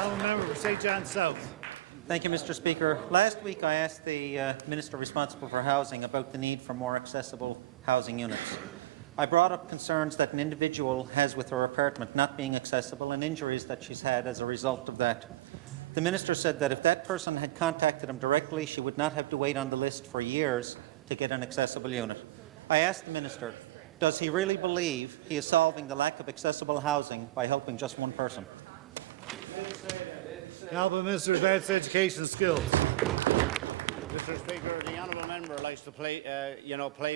Honourable Member for St. John South. Thank you, Mr. Speaker. Last week I asked the Minister responsible for housing about the need for more accessible housing units. I brought up concerns that an individual has with her apartment not being accessible and injuries that she's had as a result of that. The Minister said that if that person had contacted him directly, she would not have to wait on the list for years to get an accessible unit. I asked the Minister, does he really believe he is solving the lack of accessible housing by helping just one person? The Honourable Minister of Advanced Education and Skills. Mr. Speaker, the honourable member likes to play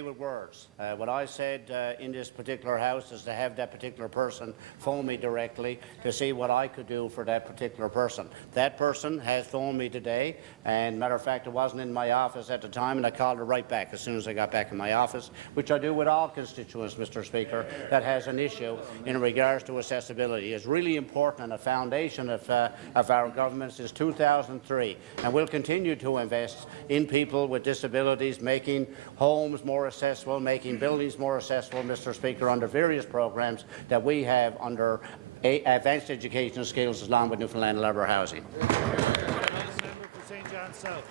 with words. What I said in this particular House is to have that particular person phone me directly to see what I could do for that particular person. That person has phoned me today, and matter of fact, it wasn't in my office at the time, and I called her right back as soon as I got back in my office, which I do with all constituents, Mr. Speaker, that has an issue in regards to accessibility. It's really important, and a foundation of our government since 2003, and we'll continue to invest in people with disabilities, making homes more accessible, making buildings more accessible, Mr. Speaker, under various programs that we have under advanced educational skills along with Newfoundland and Labrador housing. Member for St. John South.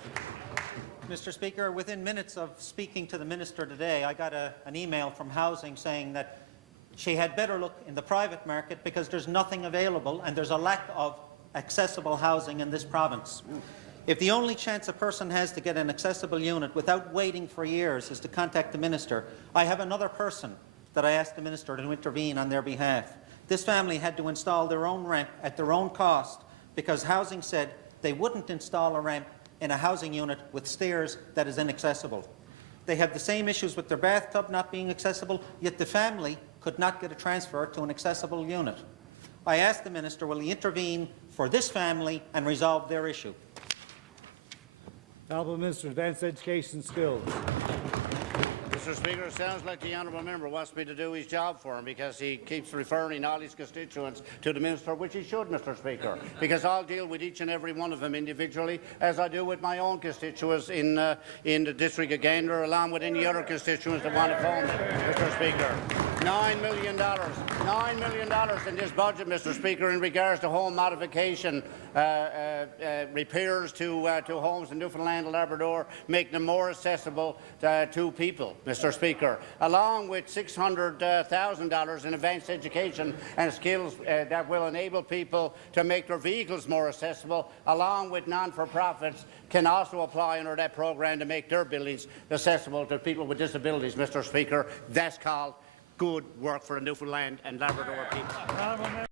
Mr. Speaker, within minutes of speaking to the Minister today, I got an email from Housing saying that she had better look in the private market because there's nothing available and there's a lack of accessible housing in this province. If the only chance a person has to get an accessible unit without waiting for years is to contact the Minister, I have another person that I asked the Minister to intervene on their behalf. This family had to install their own ramp at their own cost because Housing said they wouldn't install a ramp in a housing unit with stairs that is inaccessible. They have the same issues with their bathtub not being accessible, yet the family could not get a transfer to an accessible unit. I asked the Minister, will he intervene for this family and resolve their issue? Honourable Minister of Advanced Education and Skills. Mr. Speaker, it sounds like the honourable member wants me to do his job for him because he keeps referring all his constituents to the Minister, which he should, Mr. Speaker, because I'll deal with each and every one of them individually, as I do with my own constituents in the district of Gander, along with any other constituents that want to phone me, Mr. Speaker. $9 million in this budget, Mr. Speaker, in regards to home modification repairs to homes in Newfoundland and Labrador, making them more accessible to people, Mr. Speaker, along with $600,000 in advanced education and skills that will enable people to make their vehicles more accessible, along with non-for-profits can also apply under that program to make their buildings accessible to people with disabilities, Mr. Speaker. That's called good work for the Newfoundland and Labrador people.